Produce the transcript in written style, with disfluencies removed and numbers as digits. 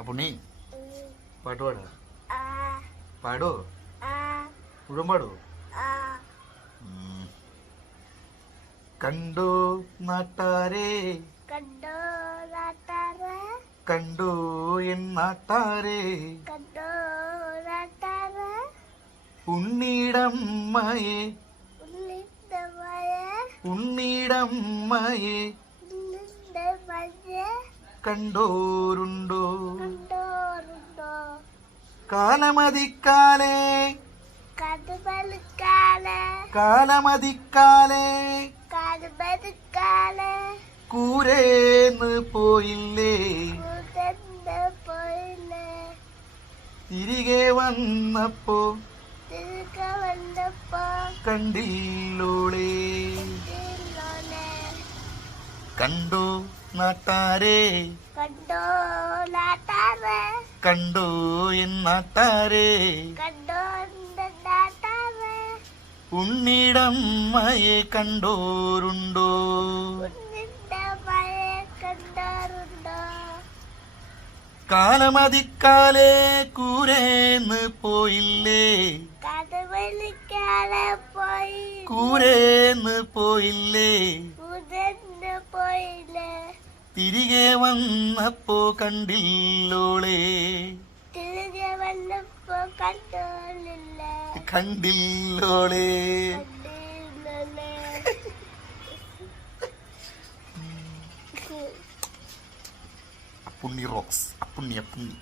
അപ്പൊ നീ പാട്ട് പാടാ പാടോ മുഴുവൻ പാടോ കണ്ടോ നാട്ടാരെ കണ്ടോ നാട്ടാരെ കണ്ടോ എൻ നാട്ടാരെ കണ്ടോ നാട്ടാരെ ഉണ്ണീടമ്മയെ ഉള്ളിടമയെ ഉണ്ണീടമ്മയെ ഉള്ളിടമയെ കണ്ടോരുണ്ടോ കണ്ടോരുണ്ടോ കാലമതിക്കാലേ കടുവലുക്കാലെ കാലമതിക്കാലേ കടുവലുക്കാലെ കൂരേന്ന് പോയില്ലേ കൂതന്ന് പോയില്ലേ തിരികെ വന്നപ്പോ തിരികെ വന്നപ്പോ കണ്ടില്ലോളേ കണ്ടില്ലോനെ കണ്ടോ നാട്ടാരെ കണ്ടോ നാട്ടാരെ കണ്ടോ എൻ നാട്ടാരെ കണ്ടോ എന്റെ നാട്ടാരെ ഉണ്ണിടമ്മയെ കണ്ടോരുണ്ടോ ഉണ്ണിന്റെ മയെ കണ്ടോരുണ്ടോ കാലമതിക്കാലേ കൂരേന്ന് പോയില്ലേ കടുവലിക്കാലെ പോയി കൂരേന്ന് പോയില്ലേ കൂതന്ന് പോയില്ലേ തിരികെ വന്നപ്പോ കണ്ടില്ലോളേ തിരികെ വന്നപ്പോ കണ്ടോളില്ലേ കണ്ടില്ലോളേ കണ്ടില്ലോനെ അപ്പുണ്ണി റോക്സ് അപ്പുണ്ണി